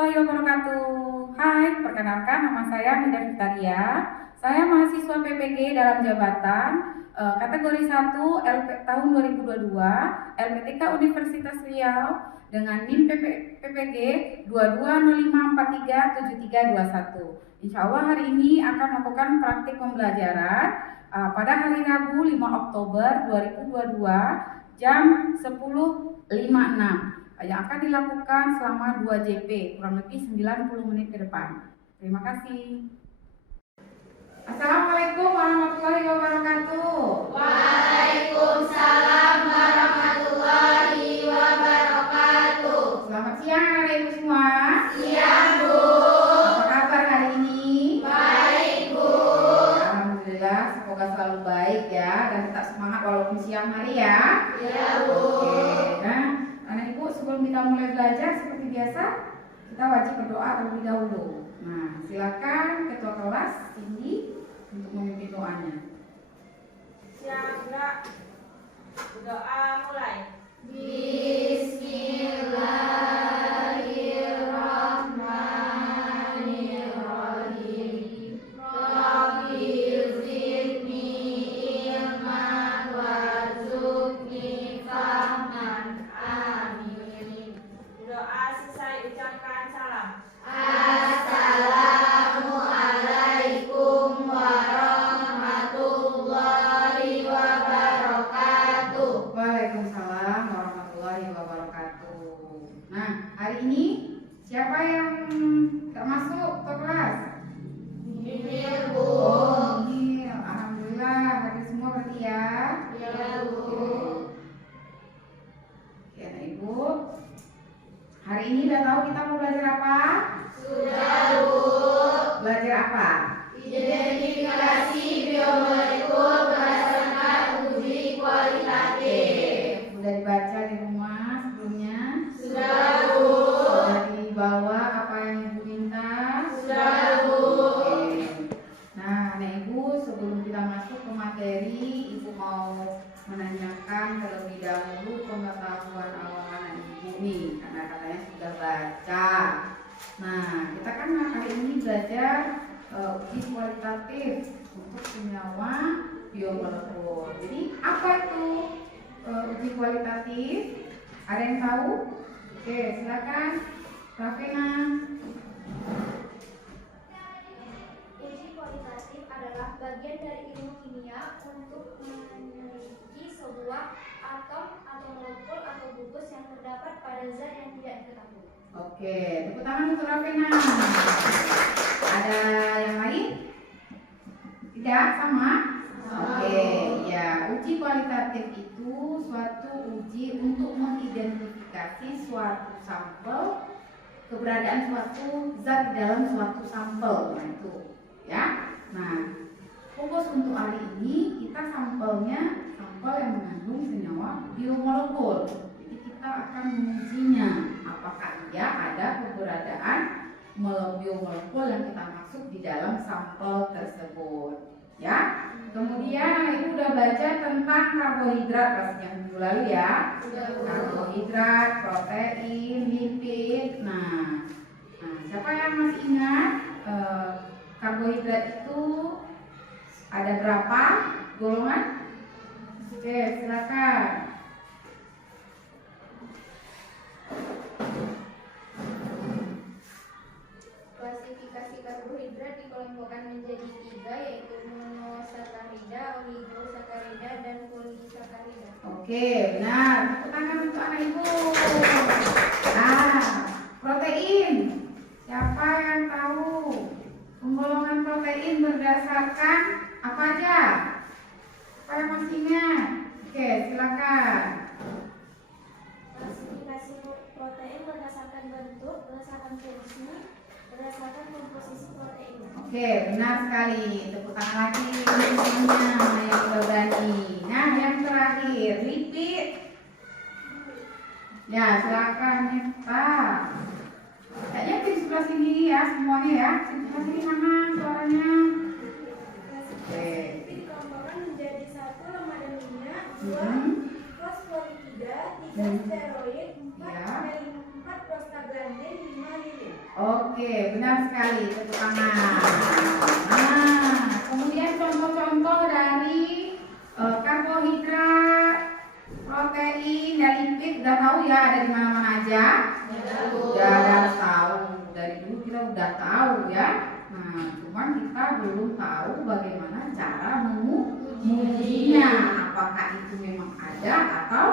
warahmatullahi wabarakatuh. Hai, perkenalkan nama saya Mida Victaria. Saya mahasiswa PPG dalam jabatan kategori 1 tahun 2022 LPTK Universitas Riau dengan NIM PPG 2205437321. Insya Allah hari ini akan melakukan praktik pembelajaran pada hari Rabu 5 Oktober 2022 jam 10.56 yang akan dilakukan selama 2 JP, kurang lebih 90 menit ke depan. Terima kasih. Assalamualaikum warahmatullahi wabarakatuh. Waalaikumsalam warahmatullahi wabarakatuh. Selamat siang anak ibu semua. Siang, Bu. Apa kabar hari ini? Baik, Bu. Alhamdulillah, semoga selalu baik ya dan tetap semangat walaupun siang hari ya. Iya, Bu. Oke, nah anak ibu sebelum kita mulai belajar seperti biasa kita wajib berdoa terlebih dahulu. Nah, silakan ketua kelas Cindy untuk memimpin doanya. Siap, Kak. Doa mulai. Bismillahirrahmanirrahim. Rabbil zidni ilman warzuqni fahman. Amin. Doa selesai, ucapkan salam. Assalamualaikum warahmatullahi wabarakatuh. Waalaikumsalam warahmatullahi wabarakatuh. Nah, hari ini siapa yang tak masuk ke kelas? Ini, Bu. Oh, ini alhamdulillah hadir semua berarti ya. Ya, Bu. Oke, anak ibu. Hari ini udah tahu kita mau belajar apa? Sudah, Bu. Belajar apa? Identifikasi biomolekul berdasarkan uji kualitatif. Udah dibaca di rumah sebelumnya? Sudah, Bu. Sudah dibawa apa yang ibu minta? Sudah, Bu. Oke. Nah, anak ibu sebelum kita masuk ke materi, ibu mau menanyakan terlebih dahulu pengetahuan awal anak ibu nih, karena katanya sudah baca. Nah, kita kan hari ini belajar uji kualitatif untuk senyawa biomolekul. Jadi apa itu uji kualitatif? Ada yang tahu? Oke, silakan, Rafina. Uji kualitatif adalah bagian dari ilmu kimia untuk meneliti sebuah atom atau molekul atau gugus yang terdapat pada zat yang tidak diketahui. Oke, tepuk tangan untuk Rafina. Ada yang lain? Tidak sama? Oke, ya, uji kualitatif itu suatu uji untuk mengidentifikasi suatu sampel, keberadaan suatu zat di dalam suatu sampel. Nah, itu ya. Nah, fokus untuk hari ini kita sampelnya sampel yang mengandung senyawa biomolekul. Jadi kita akan mengujinya apakah ia ada keberadaan biomolekul yang kita maksud di dalam sampel tersebut. Ya. Kemudian ibu udah baca tentang karbohidrat pasti yang minggu lalu ya. Karbohidrat, protein, lipid. Nah, siapa yang masih ingat karbohidrat itu ada berapa golongan? Oke, silakan. Klasifikasi karbohidrat dikelompokkan menjadi 3, yaitu monosakarida, oligosakarida, dan polisakarida. Oke, benar. Tepuk tangan untuk anak ibu. Nah, protein. Siapa yang tahu penggolongan protein berdasarkan apa aja? Siapa yang masih ingat? Oke, silakan. Klasifikasi protein berdasarkan bentuk, berdasarkan fungsi, berdasarkan komposisi protein. Oke, benar sekali. Tepuk tangan lagi untuk semuanya yang sudah berani. Nah, yang terakhir, lipid. Ya, silakan Neta. Kayaknya di sebelah sini ya semuanya ya. Di sebelah sini mana suaranya? Oke. Dikelompokkan menjadi 1 lemak dan minyak, 2 Hmm. fosfolipida, 3 steroid, 4 Ya. prostaglandin, 5 lilin. sekali, tepuk tangan. Nah, kemudian contoh-contoh dari karbohidrat, protein, dan lipid udah tahu ya ada di mana-mana aja? Udah tahu. Dari dulu kita udah tahu ya. Nah, cuman kita belum tahu bagaimana cara mengujinya. Apakah itu memang ada atau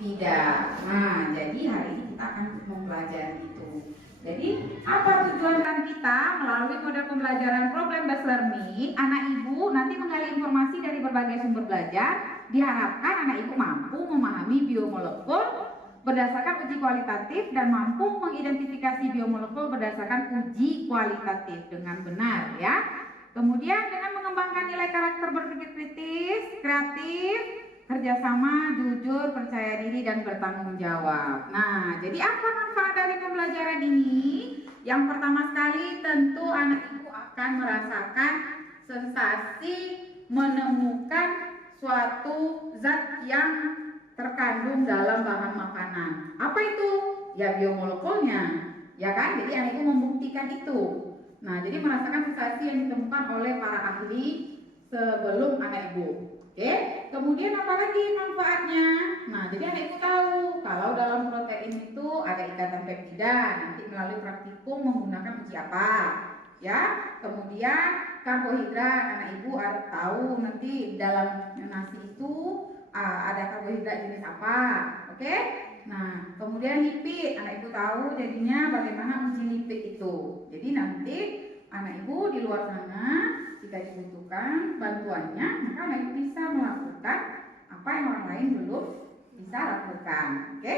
tidak. Nah, jadi hari ini kita akan mempelajari itu. Jadi, apa tujuan kita melalui model pembelajaran problem based learning? Anak ibu nanti menggali informasi dari berbagai sumber belajar. Diharapkan anak ibu mampu memahami biomolekul berdasarkan uji kualitatif dan mampu mengidentifikasi biomolekul berdasarkan uji kualitatif dengan benar ya. Kemudian dengan mengembangkan nilai karakter berpikir kritis, kreatif, kerjasama, jujur, percaya diri, dan bertanggung jawab. Nah, jadi apa manfaat dari pembelajaran ini? Yang pertama sekali tentu anak ibu akan merasakan sensasi menemukan suatu zat yang terkandung dalam bahan makanan. Apa itu? Ya biomolekulnya, ya kan? Jadi anak ibu membuktikan itu. Nah, jadi merasakan sensasi yang ditemukan oleh para ahli sebelum anak ibu. Oke, kemudian apa lagi manfaatnya? Nah, jadi anak ibu tahu kalau dalam protein itu ada ikatan peptida, nanti melalui praktikum menggunakan uji apa? Ya, kemudian karbohidrat, anak ibu harus tahu nanti dalam nasi itu ada karbohidrat jenis apa, oke? Nah, kemudian lipid, anak ibu tahu jadinya bagaimana uji lipid itu. Jadi nanti anak ibu di luar sana jika dibutuhkan bantuannya, maka anak ibu bisa melakukan apa yang orang lain belum bisa lakukan, oke?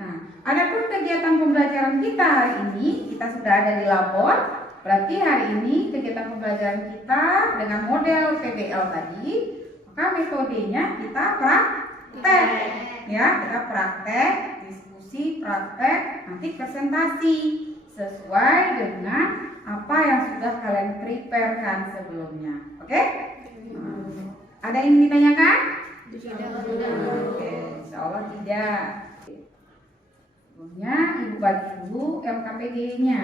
Nah, adapun kegiatan pembelajaran kita hari ini, kita sudah ada di labor. Berarti hari ini kegiatan pembelajaran kita dengan model PBL tadi, maka metodenya kita praktek, ya, kita praktek, diskusi, praktek, nanti presentasi sesuai dengan apa yang sudah kalian preparekan sebelumnya, oke? Ada yang ditanyakan? Oke, insya Allah tidak. Sebelumnya ibu bagi dulu LKPD-nya.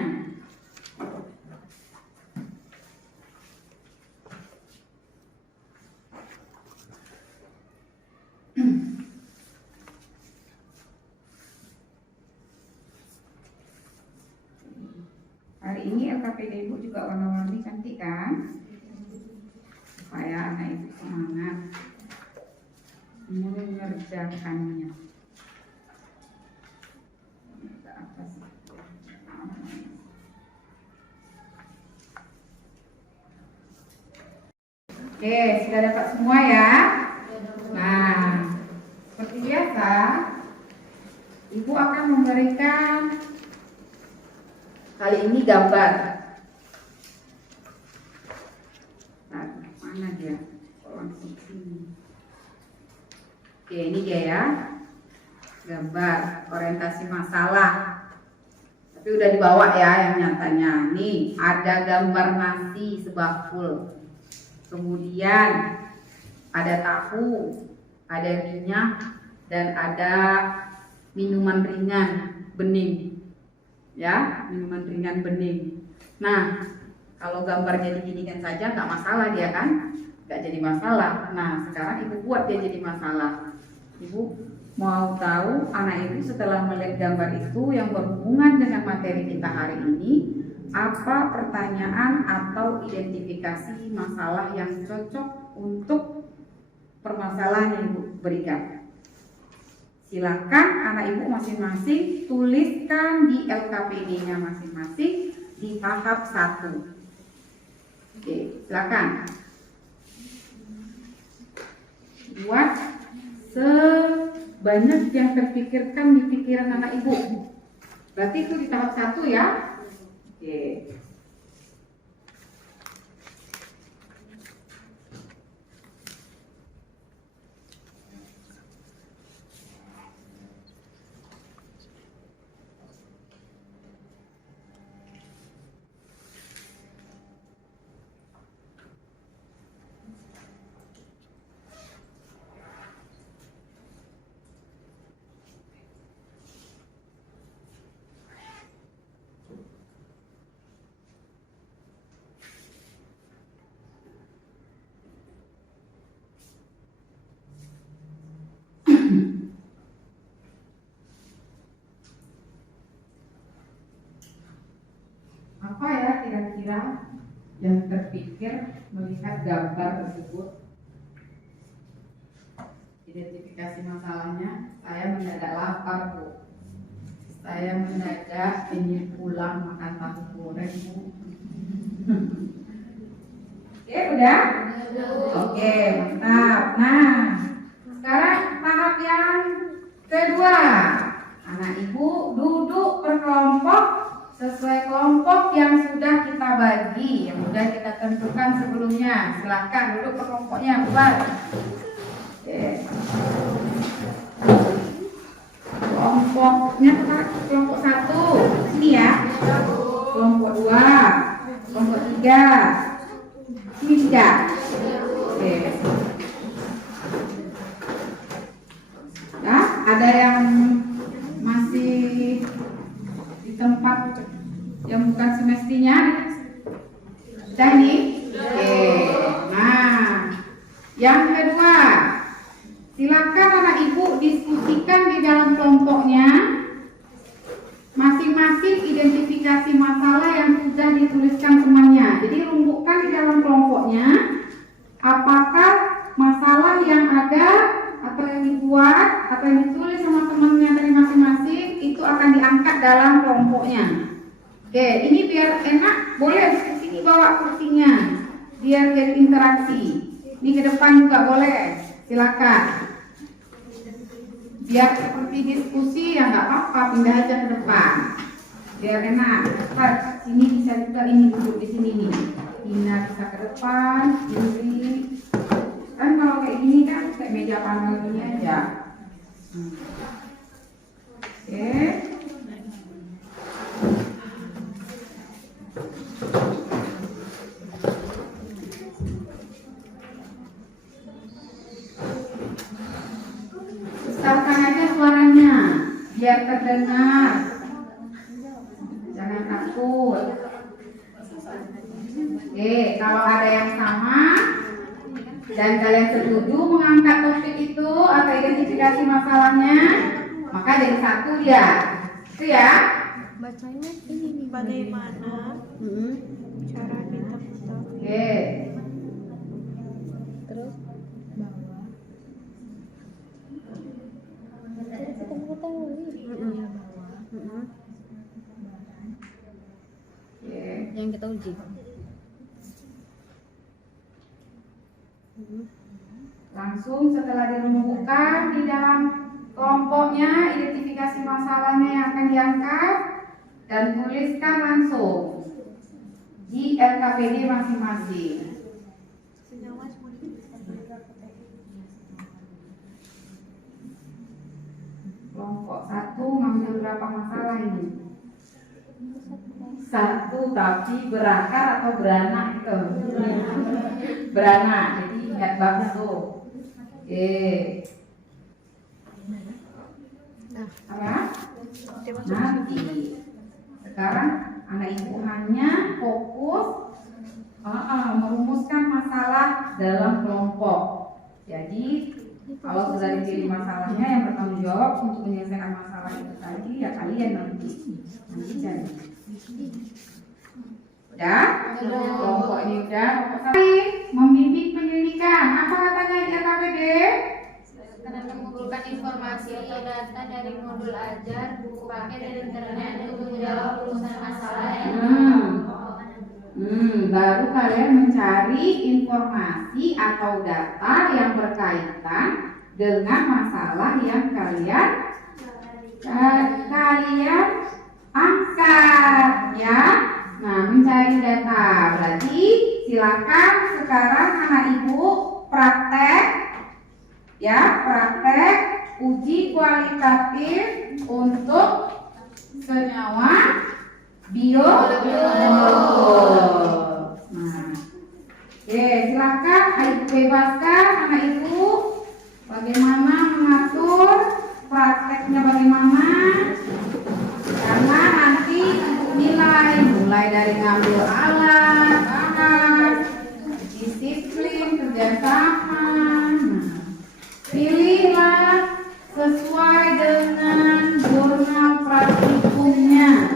Hari ini LKPD ibu juga warna-warni cantik kan? Supaya anak ibu semangat mengerjakannya. Oke, sudah dapat semua ya? Nah, seperti biasa, ibu akan memberikan kali ini gambar. Nah, mana dia? Langsung sini. Oke, ini dia ya. Gambar orientasi masalah. Tapi udah dibawa ya yang nyatanya. Nih, ada gambar nasi sebakul. Kemudian ada tahu, ada minyak, dan ada minuman ringan bening. Ya, minuman ringan bening. Nah, kalau gambarnya diginikan saja nggak masalah dia kan, nggak jadi masalah. Nah, sekarang ibu buat dia jadi masalah. Ibu mau tahu anak ibu setelah melihat gambar itu yang berhubungan dengan materi kita hari ini, apa pertanyaan atau identifikasi masalah yang cocok untuk permasalahan yang ibu berikan. Silakan anak ibu masing-masing tuliskan di LKPD-nya masing-masing di tahap 1. Oke, silakan. Buat sebanyak yang terpikirkan di pikiran anak ibu. Berarti itu di tahap 1 ya. Oke. kira-kira yang terpikir melihat gambar tersebut? Identifikasi masalahnya, saya mendadak lapar Bu, saya mendadak ingin pulang makan tahu goreng Bu. Oke, udah? Oke, mantap. Nah, sekarang tahap yang kedua. Anak ibu duduk berkelompok sesuai kelompok yang sudah kita bagi, yang sudah kita tentukan sebelumnya. Silakan duduk ke kelompoknya, buat. Oke. Kelompoknya kelompok 1 sini ya. Kelompok 2, kelompok 3. Ini 3. Oke. Ya, ada yang masih di tempat yang bukan semestinya. Sudah nih? Oke. Nah, yang kedua, silakan anak ibu diskusikan di dalam kelompoknya masing-masing identifikasi masalah yang sudah dituliskan temannya. Jadi rumputkan di dalam kelompoknya apakah masalah yang ada atau yang dibuat atau yang ditulis sama temannya dari masing-masing itu akan diangkat dalam kelompoknya. Oke, ini biar enak, boleh di sini bawa kursinya biar jadi interaksi. Ini ke depan juga boleh, silakan. Biar seperti diskusi ya nggak apa-apa, pindah aja ke depan biar enak. Sini bisa juga, ini duduk di sini nih. Pindah bisa ke depan, ini kan kalau kayak gini kan kayak meja panel ini aja. Oke. Besarkan aja suaranya biar terdengar. Jangan takut. Oke, kalau ada yang sama dan kalian setuju mengangkat topik itu atau identifikasi masalahnya, maka jadi satu ya. Itu ya. Bacanya ini nih, bagaimana cara kita putar. Oke. Terus bawah. Kita putar lagi. Oke. Yang kita uji. Langsung setelah dirumbukan di dalam kelompoknya identifikasi masalahnya yang akan diangkat dan tuliskan langsung di LKPD masing-masing. Kelompok 1 ngambil berapa masalah ini? 1, tapi berakar atau beranak itu? Beranak, jadi ingat bagus tuh. Oke. Apa? Nanti. Sekarang anak ibu hanya fokus merumuskan masalah dalam kelompok. Jadi kalau sudah dipilih masalahnya, yang bertanggung jawab untuk menyelesaikan masalah itu tadi ya kalian nanti jadi. Udah? Kelompok ini udah. Membimbing penyelidikan. Apa katanya di LKPD? Karena mengumpulkan informasi atau data dari modul ajar, buku paket dan internet untuk menjawab rumusan masalah yang baru kalian mencari informasi atau data yang berkaitan dengan masalah yang kalian angkat ya. Nah, mencari data berarti silakan sekarang anak ibu praktek ya, praktek uji kualitatif untuk senyawa biologis. Nah, oke, silakan ibu bebaskan anak ibu bagaimana mengatur prakteknya bagaimana, karena nanti ibu nilai mulai dari ngambil alat, bahan, disiplin, kerjasama. Pilihlah sesuai dengan jurnal praktikumnya.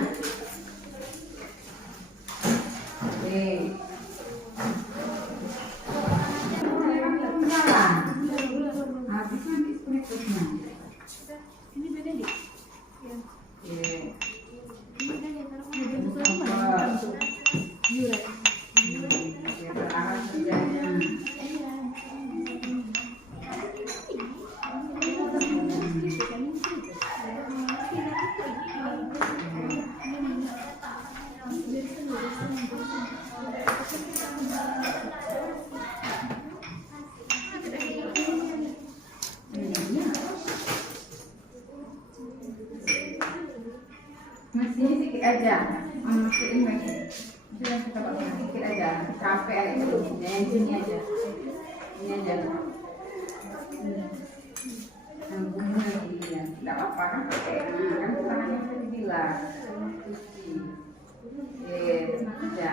aja. Masukin lagi. Sudah kita pakai sedikit aja. Capek itu. Yang sini aja. Ini aja. Yang bumbu lagi ya. Tidak apa-apa kan pakai. Nah, kan tangannya bisa dibilas. Cuci. Oke, tenang aja.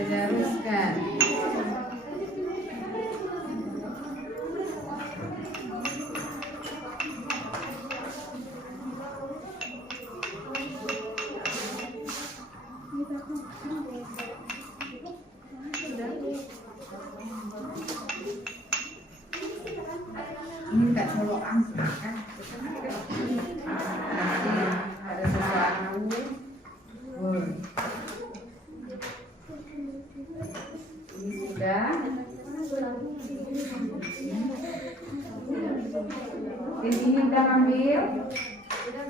Teruskan. Ini nggak colokan kan? Ada sesuatu. Ini sudah. Ini udah ambil.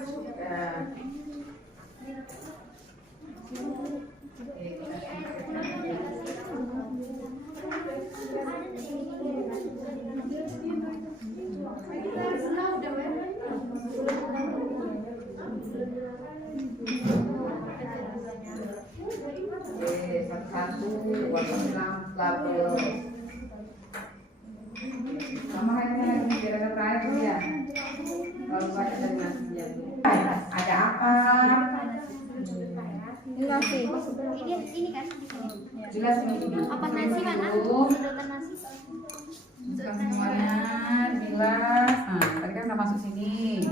Sudah. Satu warna label sama kayak kira-kira terakhir ya lalu baca dari nasinya ada apa Ini nasi. Ini kan jelas ini apa nasi kan? Sedotan nasi. masukkan semuanya bilas. Nah tadi kan udah masuk sini.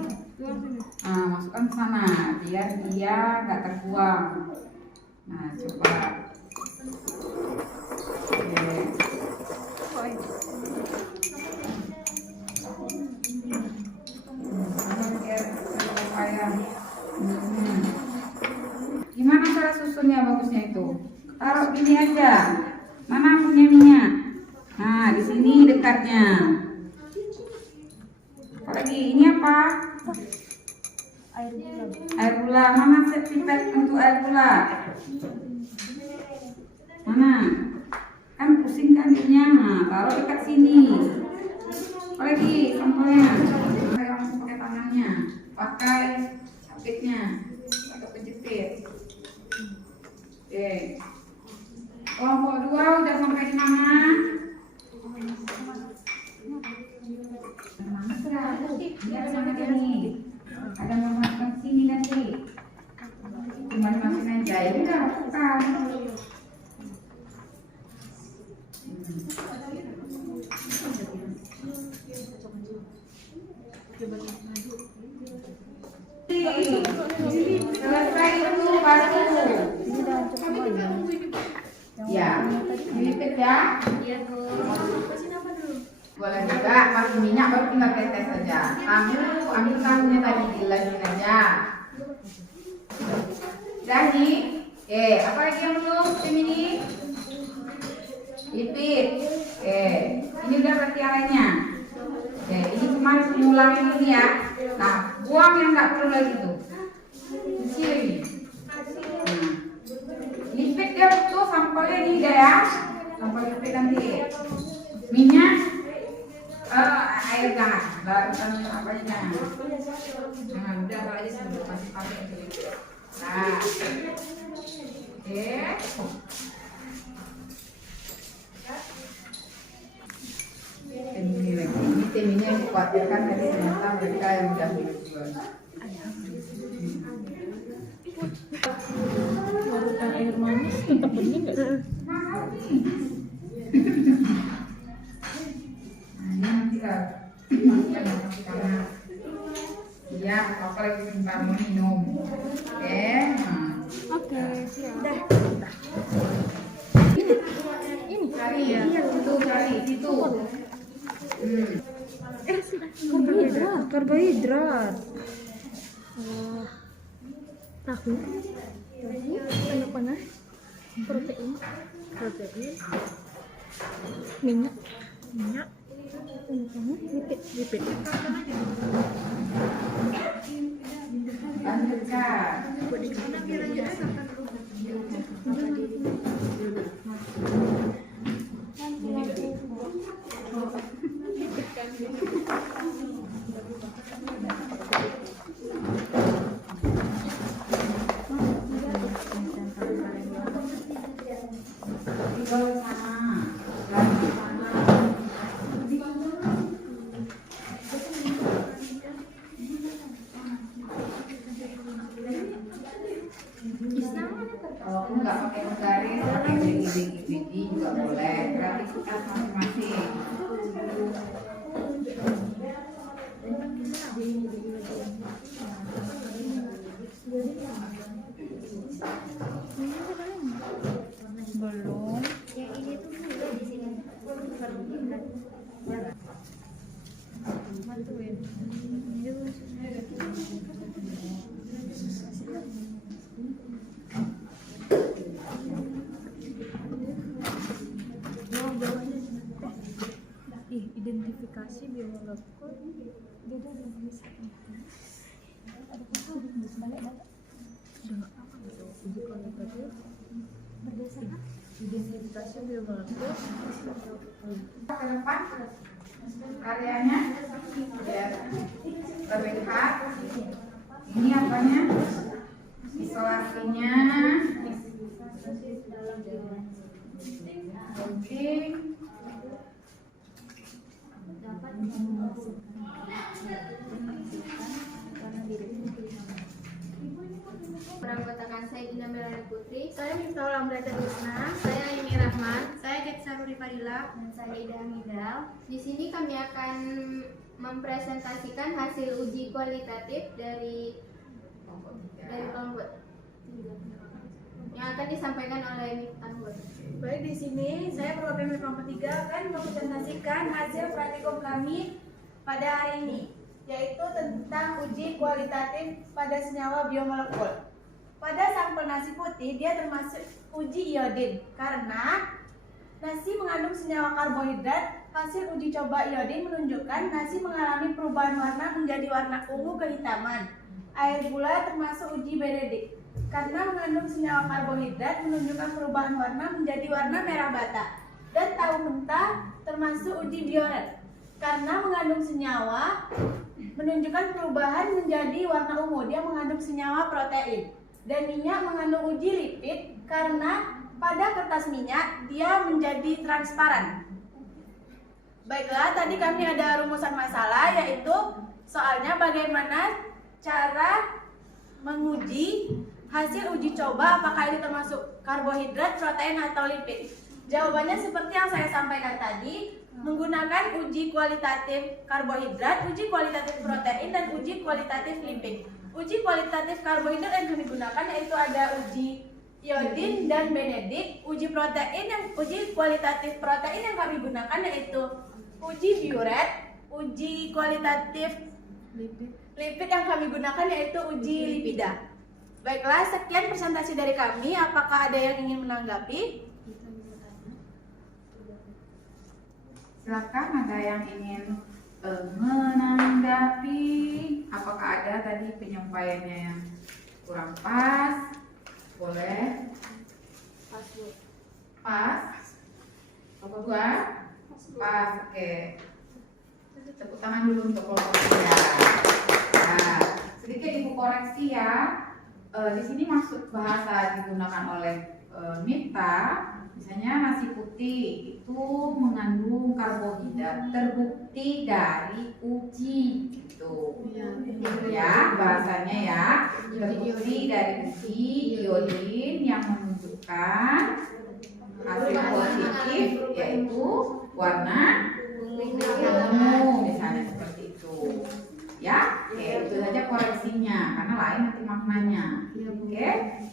Nah masukkan ke sana biar dia nggak terbuang. Nah coba. Gimana cara susunnya bagusnya itu? Taruh gini aja. Mana punya minyak? Nah, di sini dekatnya. Apalagi ini apa? Air gula. Mana set pipet untuk air gula? Mana? Kan pusing kan ininya. Nah, taruh dekat sini. Apalagi sampelnya. Kayak langsung pakai tangannya. Pakai capitnya atau penjepit. Oke. Kelompok 2 udah sampai di mana? Mana sudah? Ada mana sini? Ada mau masuk sini nanti. Cuma dimasukin aja ya udah lakukan. Selesai itu baru. Ya, dilipet ya. Iya, Bu. Boleh juga pakai minyak baru tinggal tetes saja. Kamu ambil tahunya tadi dilasin aja. Sudah nih. Apa lagi yang belum? Tim ini lipit. Ini udah berarti yang lainnya. Ini cuma ngulangin ini ya. Nah, buang yang nggak perlu lagi tuh. Isi lagi. Lipit dia betul sampelnya ini dia ya. Sampel lipit nanti. Minyak, air jangan. Barusan apa aja jangan. Jangan udah kalau aja sebelum masih pakai itu. Nah, tim ini yang dikhawatirkan tadi ternyata mereka yang udah duluan. Barukan air manis tetap bening nggak sih? Nah, ini nanti kalau masukkan ke tangan. Iya, apa lagi simpan minum. Oke, siap. Ini cari ya. Itu cari itu. Karbohidrat. Tahu. Banyak mana? Protein. Minyak. Lipid. Lanjutkan. Belum. Yang ini tuh sudah di sini. Bantuin. Identifikasi biomolekul dia udah bisa ada pasal di sebalik data udah nggak apa gitu uji kualitatif berdasarkan identifikasi biomolekul Ke depan karyanya biar terlihat ini apanya, isolasinya. Oke. Beranggotakan saya Dina Melani Putri, saya Miftahul Amrata Disna, saya Aini Rahman, saya Jetsaruri Fadila, dan saya Ida Hamidal. Di sini kami akan mempresentasikan hasil uji kualitatif dari kelompok 3 yang akan disampaikan oleh Miftahul. Baik, di sini saya perwakilan kelompok 3 akan mempresentasikan hasil praktikum kami pada hari ini, yaitu tentang uji kualitatif pada senyawa biomolekul. Pada sampel nasi putih dia termasuk uji iodin karena nasi mengandung senyawa karbohidrat. Hasil uji coba iodin menunjukkan nasi mengalami perubahan warna menjadi warna ungu kehitaman. Air gula termasuk uji Benedict karena mengandung senyawa karbohidrat menunjukkan perubahan warna menjadi warna merah bata. Dan tahu mentah termasuk uji Biuret karena mengandung senyawa menunjukkan perubahan menjadi warna ungu, dia mengandung senyawa protein. Dan minyak mengandung uji lipid karena pada kertas minyak dia menjadi transparan. Baiklah, tadi kami ada rumusan masalah, yaitu soalnya bagaimana cara menguji hasil uji coba apakah itu termasuk karbohidrat, protein, atau lipid. Jawabannya seperti yang saya sampaikan tadi, menggunakan uji kualitatif karbohidrat, uji kualitatif protein, dan uji kualitatif lipid. Uji kualitatif karbohidrat yang kami gunakan yaitu ada uji iodin dan Benedict. Uji kualitatif protein yang kami gunakan yaitu uji Biuret. Uji kualitatif lipid yang kami gunakan yaitu uji lipida. Baiklah, sekian presentasi dari kami. Apakah ada yang ingin menanggapi? Silakan, ada yang ingin menanggapi. Apakah ada tadi penyampaiannya yang kurang pas? Boleh. Pas. Kelompok 2? Pas. Oke. Tepuk tangan dulu untuk kelompok 3. Nah, sedikit ibu koreksi ya. Di sini maksud bahasa digunakan oleh Mifta, misalnya nasi putih itu mengandung karbohidrat, terbukti dari uji gitu. Ya, bahasanya ya, terbukti dari uji iodin yang menunjukkan hasil positif yaitu warna ungu, misalnya seperti itu. Ya, oke, itu saja koreksinya karena lain nanti maknanya. Oke,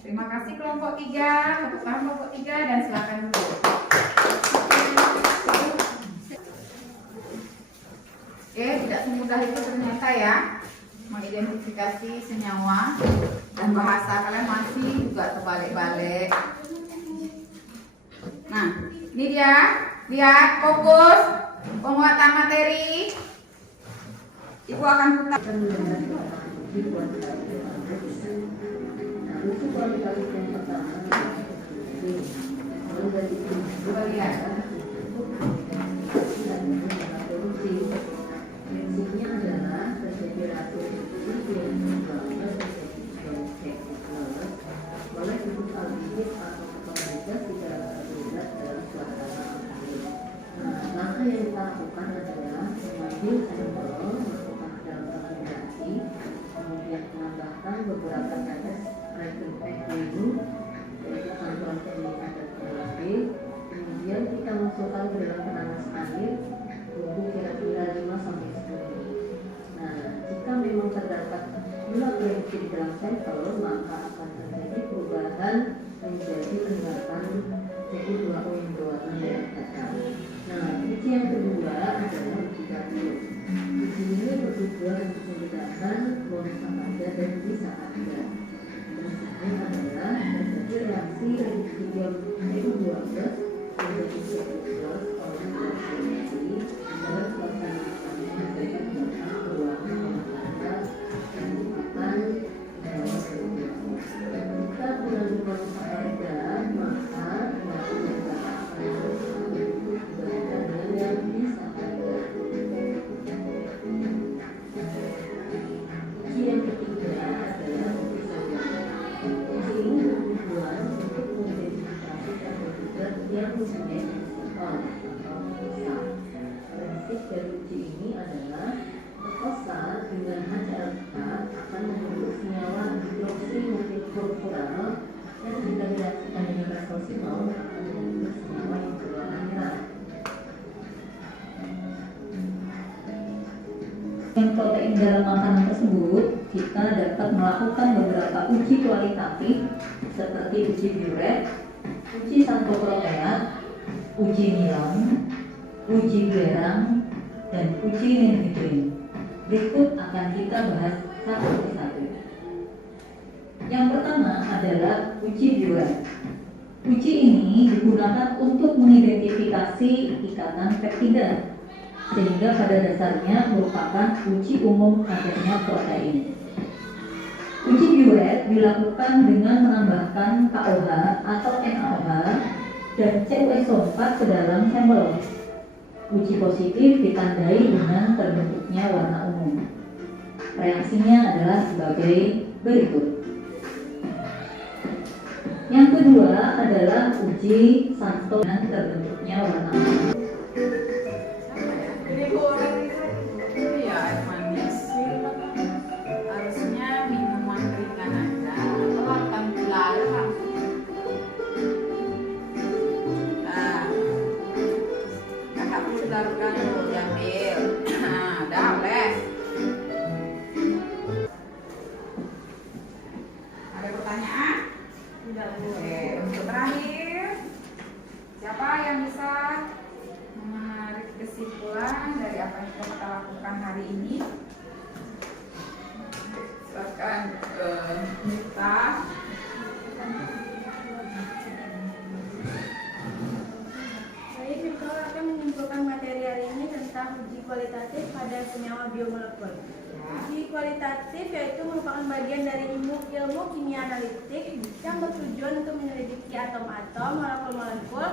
terima kasih kelompok 3, tepuk tangan kelompok 3 dan silakan dulu. Oke, tidak semudah itu ternyata ya mengidentifikasi senyawa, dan bahasa kalian masih juga terbalik-balik. Nah, ini dia, lihat, fokus, penguatan materi. Ibu akan putar. Coba lihat. Prinsipnya adalah terjadi reaksi yang oleh unsur aldehyid atau karbohidrat tidak terlibat dalam suasana tersebut. Langkah yang kita lakukan adalah mengambil sampel, masukkan ke dalam konsentrasi, kemudian menambahkan beberapa tetes reagent dulu, yaitu campuran semi ada kemudian kita jumlah reaksi di dalam sampel, maka akan terjadi perubahan menjadi penyebabkan CO2 yang berwarna merah total. Nah, uji yang kedua adalah uji dapur. Uji ini bertujuan untuk membedakan bonus asam dan bisa ada. Prinsipnya adalah terjadi reaksi residual CO2 menjadi CO2 oleh reaksi dalam suasana akan menghasilkan bonus berwarna merah dan merupakan bawah CO2. Jika mengandung bonus faedah, maka reaksi yang dapat dengan yang bisa ada. Uji yang ketiga adalah uji sampel. Uji ini bertujuan untuk mengidentifikasi karbohidrat yang mempunyai reseptor atau fosa. Prinsip dari uji ini adalah fosa dengan HCl4 akan membentuk senyawa hidroksimetilfurfural yang jika direaksikan dengan resorsinol akan membentuk senyawa yang berwarna merah. Yang protein dalam makanan tersebut, kita dapat melakukan beberapa uji kualitatif seperti uji Biuret, uji santoproteat, uji Milan, uji Glerang, dan uji Menhydrin. Berikut akan kita bahas satu persatu. Yang pertama adalah uji Biuret. Uji ini digunakan untuk mengidentifikasi ikatan peptida, sehingga pada dasarnya merupakan uji umum adanya protein. Uji Biuret dilakukan dengan menambahkan KOH atau NaOH dan CuSO4 ke dalam sampel. Uji positif ditandai dengan terbentuknya warna ungu. Reaksinya adalah sebagai berikut. Yang kedua adalah uji Santo dengan terbentuknya warna ungu. Iya, air manis. Harusnya minuman ringan aja. Kalau akan dilarang. Nah, kakak putarkan dulu, diambil. Nah, udah boleh. Ada pertanyaan? Tidak. Oke, untuk terakhir, siapa yang bisa menarik kesimpulan dari apa yang sudah kita lakukan hari ini? Silakan Mita. Baik, Nicole akan menyimpulkan materi hari ini tentang uji kualitatif pada senyawa biomolekul. Uji kualitatif yaitu merupakan bagian dari ilmu kimia analitik yang bertujuan untuk menyelidiki atom-atom, molekul-molekul,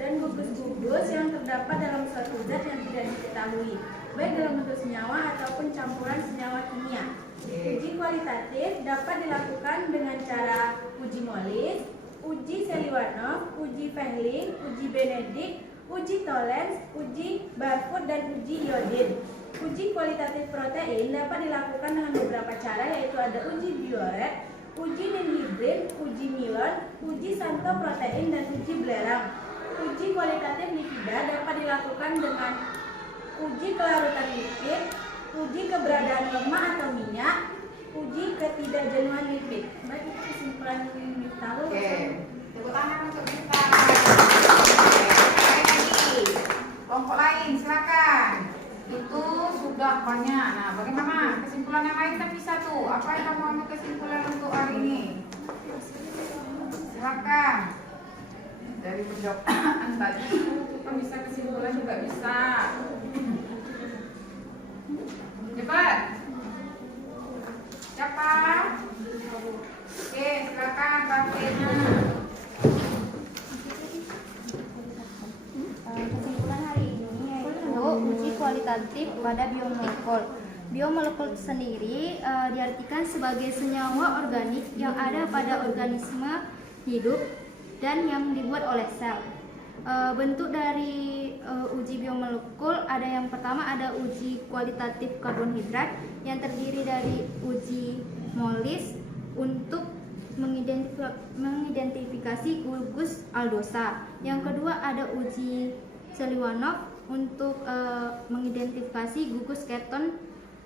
dan gugus-gugus yang terdapat dalam suatu zat yang tidak diketahui, baik dalam bentuk senyawa ataupun campuran senyawa kimia. Uji kualitatif dapat dilakukan dengan cara uji Molis, uji Seliwanov, uji Fehling, uji Benedict, uji Tollens, uji Barfoot, dan uji Iodine. Uji kualitatif protein dapat dilakukan dengan beberapa cara, yaitu ada uji Biuret, uji Menhydrin, uji Milan, uji Santo protein, dan uji Glerang. Uji kualitatif lipida dapat dilakukan dengan uji kelarutan lipid, uji keberadaan lemak atau minyak, uji ketidakjenuhan lipid. Baik, itu kesimpulan tahu. Oke, tepuk tangan untuk kita. Oke, lagi. Kelompok lain, silakan. Itu sudah banyak. Nah, bagaimana kesimpulan yang lain kan bisa tuh? Apa yang kamu ambil kesimpulan untuk hari ini? Silakan. Dari penjawaan tadi kita bisa kesimpulan juga bisa. Cepat. Siapa? Oke, silakan Partena. Kesimpulan hari ini yaitu uji kualitatif pada biomolekul. Biomolekul sendiri diartikan sebagai senyawa organik yang ada pada organisme hidup dan yang dibuat oleh sel. Bentuk dari uji biomolekul ada yang pertama ada uji kualitatif karbohidrat yang terdiri dari uji Molis untuk mengidentifikasi gugus aldosa. Yang kedua ada uji Seliwanov untuk mengidentifikasi gugus keton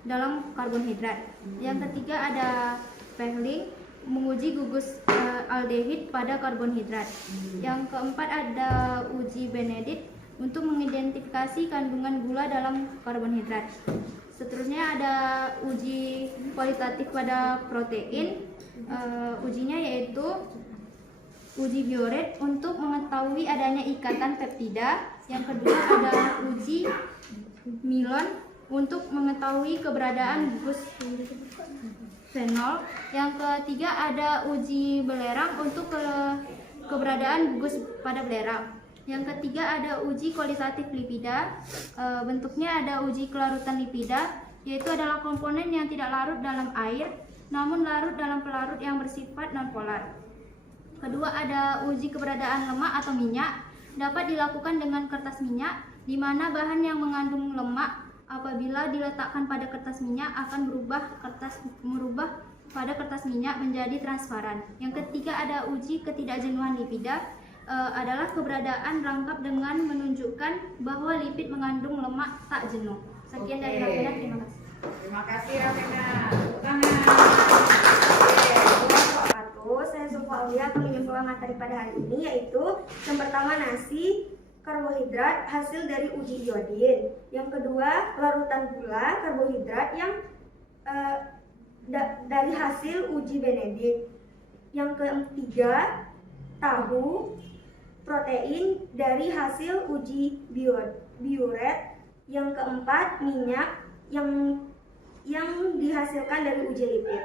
dalam karbohidrat. Yang ketiga ada Fehling, menguji gugus aldehid pada karbonhidrat. Yang keempat ada uji Benedict untuk mengidentifikasi kandungan gula dalam karbonhidrat. Seterusnya ada uji kualitatif pada protein. Ujinya yaitu uji Biuret untuk mengetahui adanya ikatan peptida. Yang kedua ada uji Milon untuk mengetahui keberadaan gugus fenol. Yang ketiga ada uji belerang untuk keberadaan gugus pada belerang. Yang ketiga ada uji kualitatif lipida. Bentuknya ada uji kelarutan lipida, yaitu adalah komponen yang tidak larut dalam air, namun larut dalam pelarut yang bersifat nonpolar. Kedua ada uji keberadaan lemak atau minyak. Dapat dilakukan dengan kertas minyak, di mana bahan yang mengandung lemak apabila diletakkan pada kertas minyak akan merubah pada kertas minyak menjadi transparan. Yang ketiga ada uji ketidakjenuhan lipida. Adalah keberadaan rangkap dengan menunjukkan bahwa lipid mengandung lemak tak jenuh. Sekian dari Ravena, terima kasih. Terima kasih Ravena. Tepuk tangan. Saya Zulfa Aulia akan menyimpulkan materi pada hari ini, yaitu yang pertama nasi karbohidrat hasil dari uji iodin. Yang kedua larutan gula karbohidrat yang dari hasil uji Benedict. Yang ketiga tahu protein dari hasil uji Biuret. Yang keempat minyak yang dihasilkan dari uji lipid.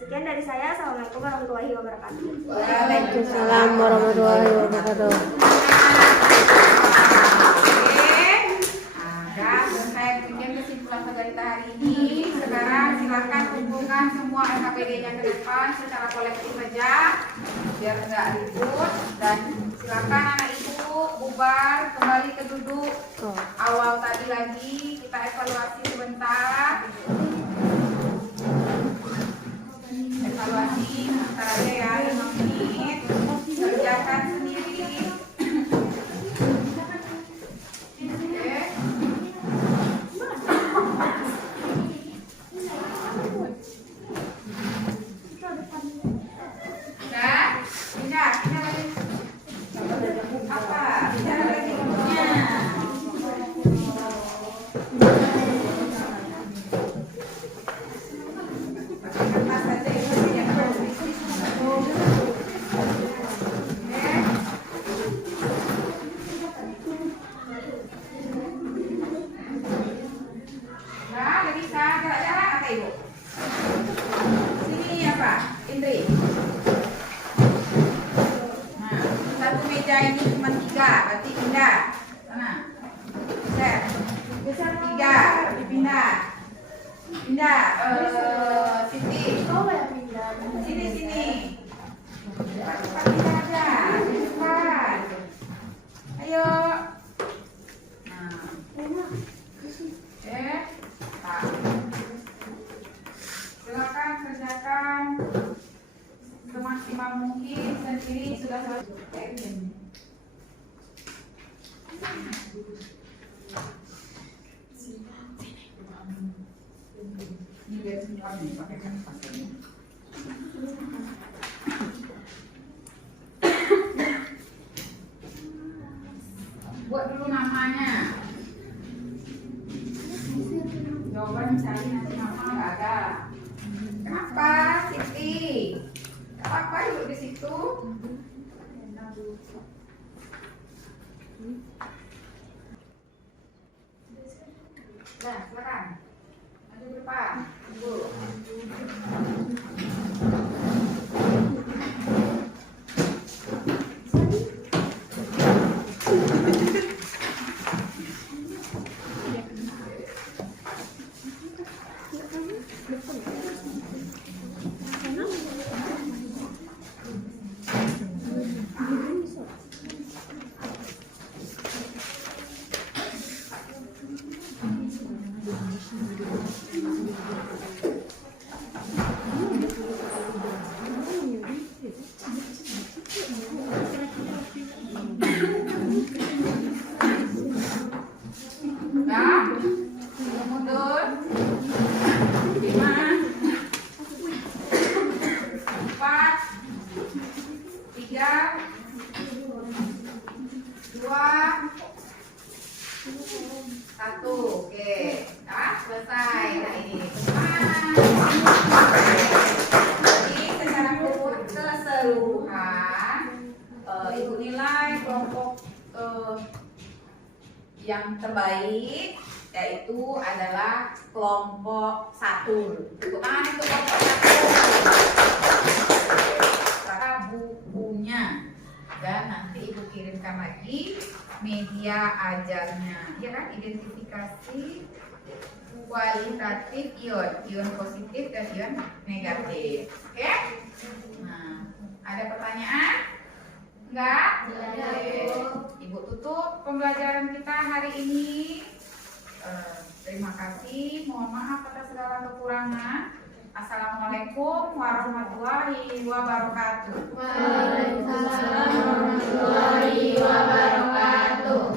Sekian dari saya. Assalamualaikum warahmatullahi wabarakatuh. Waalaikumsalam warahmatullahi wabarakatuh. Nah, selesai bikin kesimpulan pemerintah hari ini. Sekarang silakan kumpulkan semua LKPD-nya ke depan secara kolektif saja, biar nggak ribut. Dan silakan anak ibu bubar kembali ke duduk awal tadi lagi. Kita evaluasi sebentar. Evaluasi sebentar aja ya, 5 menit. Kerjakan sendiri. Oke. Pindah lagi. Apa? Bicara lagi. Ini cuma 3, berarti pindah sana. Geser 3, berarti pindah. Siti. Sini. Cepat pindah aja. Cepat. Ayo. Nah. Silakan kerjakan semaksimal mungkin sendiri sudah selesai. Ini biar semua dipakai kan pasirnya. Buat dulu namanya. Jawaban cari nanti nama nggak ada. Kenapa, Siti? Apa duduk di situ? Nah, silakan. Maju ke depan. Tunggu. Ya, mundur. yang terbaik yaitu adalah kelompok 1. Tepuk tangan untuk kelompok 1. Para bukunya dan nanti ibu kirimkan lagi media ajarnya, ya kan? Identifikasi kualitatif ion positif dan ion negatif. Oke? Nah, ada pertanyaan? Enggak? Ibu tutup pembelajaran kita hari ini. Terima kasih. Mohon maaf atas segala kekurangan. Assalamualaikum warahmatullahi wabarakatuh. Waalaikumsalam warahmatullahi wabarakatuh.